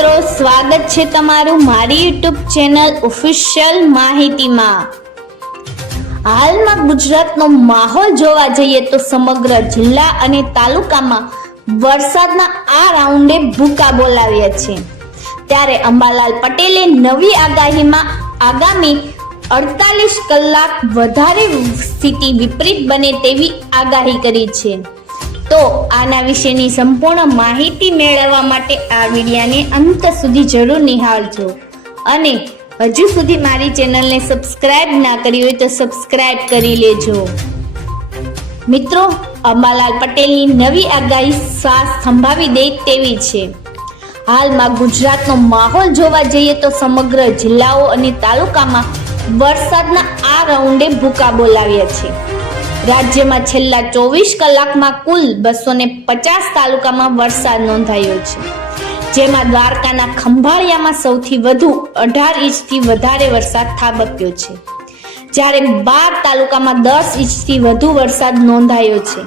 મિત્રો, સ્વાગત છે તમારું મારી યુટ્યુબ ચેનલ ઓફિશિયલ માહિતીમાં. હાલમાં ગુજરાતનો માહોલ જોવા જઈએ તો સમગ્ર જિલ્લા અને તાલુકામાં વરસાદના આ રાઉન્ડે ભૂકા બોલાવ્યા છે. ત્યારે અંબાલાલ પટેલે નવી આગાહીમાં આગામી અડતાલીસ કલાક વધારે સ્થિતિ વિપરીત બને તેવી આગાહી કરી છે. તો આના વિશેની સંપૂર્ણ માહિતી મેળવવા માટે આ વિડિયાને અંત સુધી જરૂર નિહાળજો. અને હજુ સુધી મારી ચેનલને સબસ્ક્રાઇબ ના કરી હોય તો સબસ્ક્રાઇબ કરી લેજો. મિત્રો, અંબાલાલ પટેલની નવી આગાહી શ્વાસ સંભાવી દે તેવી છે. હાલમાં ગુજરાતનો માહોલ જોવા જઈએ તો સમગ્ર જિલ્લાઓ અને તાલુકામાં વરસાદના આ રાઉન્ડે ભૂકા બોલાવ્યા છે. રાજ્યમાં છેલ્લા ચોવીસ કલાકમાં કુલ બસો ને પચાસ તાલુકામાં વરસાદ નોંધાયો છે. જેમાં દ્વારકાના ખંભાળિયામાં સૌથી વધુ અઢાર ઇંચથી વધારે વરસાદ ખાબક્યો છે. જ્યારે બાર તાલુકામાં દસ ઇંચથી વધુ વરસાદ નોંધાયો છે.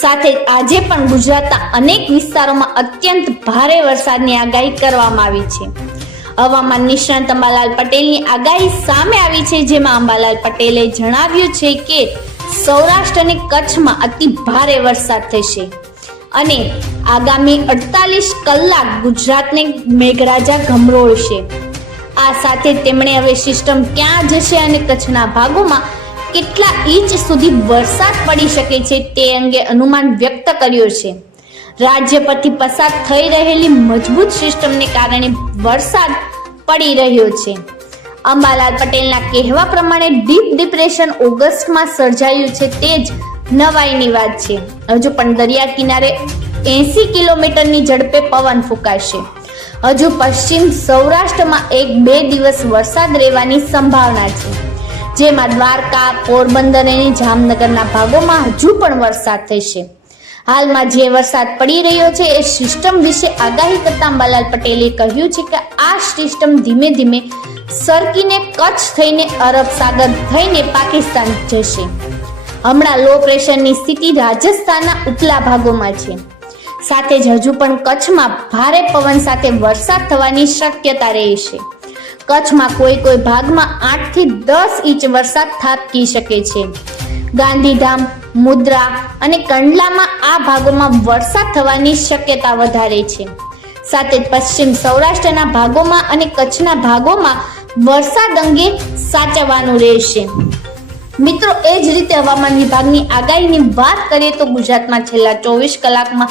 સાથે આજે પણ ગુજરાતના અનેક વિસ્તારોમાં અત્યંત ભારે વરસાદની આગાહી કરવામાં આવી છે. હવામાન નિષ્ણાંત અંબાલાલ પટેલની આગાહી સામે આવી છે, જેમાં અંબાલાલ પટેલે જણાવ્યું છે કે સૌરાષ્ટ્ર અને કચ્છમાં અતિ ભારે વરસાદ થશે. અને આગામી અડતાલીસ કલાક ગુજરાતને મેઘરાજા ગમરોળશે. આ સાથે તેમણે હવે સિસ્ટમ ક્યાં જશે અને કચ્છના ભાગોમાં કેટલા ઇંચ સુધી વરસાદ પડી શકે છે તે અંગે અનુમાન વ્યક્ત કર્યો છે. રાજ્ય પરથી પસાર થઈ રહેલી મજબૂત સિસ્ટમને કારણે વરસાદ પડી રહ્યો છે. અંબાલાલ પટેલના કહેવા પ્રમાણે ડીપ ડિપ્રેશન ઓગસ્ટમાં સર્જાયું છે તે જ નવાઈની વાત છે. હજુ પણ દરિયા કિનારે એસી કિલોમીટરની ઝડપે પવન ફૂંકાશે. હજુ પશ્ચિમ સૌરાષ્ટ્રમાં એક બે દિવસ વરસાદ રહેવાની સંભાવના છે. જેમાં દ્વારકા, પોરબંદર અને જામનગરના ભાગોમાં હજુ પણ વરસાદ થશે. હાલમાં જે વરસાદ પડી રહ્યો છે એ સિસ્ટમ વિશે આગાહી કરતા અંબાલાલ પટેલે કહ્યું છે કે આ સિસ્ટમ ધીમે ધીમે સરકીને કચ્છ થઈને અરબ સાગર થઈને પાકિસ્તાન જશે. હમણાં લો પ્રેશરની સ્થિતિ રાજસ્થાનના ઉપલા ભાગોમાં છે. સાથે જ હજુ પણ કચ્છમાં ભારે પવન સાથે વરસાદ થવાની શક્યતા રહેશે. કચ્છમાં કોઈ કોઈ ભાગમાં આઠથી દસ ઇંચ વરસાદ થાપકી શકે છે. ગાંધીધામ, મુદ્રા અને કંડલામાં આ ભાગોમાં વરસાદ થવાની શક્યતા વધારે છે. સાથે પશ્ચિમ સૌરાષ્ટ્રના ભાગોમાં અને કચ્છના ભાગોમાં વરસાદ અંગે સાચવવાનું રહેશે. મિત્રો, એ જ રીતે હવામાન વિભાગની આગાહીની વાત કરીએ તો ગુજરાતમાં છેલ્લા ચોવીસ કલાકમાં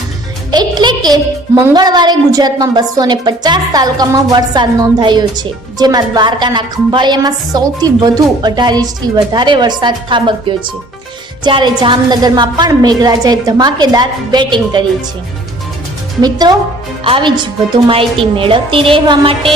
એટલે કે મંગળવારે ગુજરાતમાં બસો ને પચાસ તાલુકામાં વરસાદ નોંધાયો છે, જેમાં દ્વારકાના ખંભાળિયામાં સૌથી વધુ અઢાર ઇંચથી વધારે વરસાદ ખાબક્યો છે. જ્યારે જામનગરમાં પણ મેઘરાજાએ ધમાકેદાર બેટિંગ કરી છે. મિત્રો, આવી જ વધુ માહિતી મેળવતી રહેવા માટે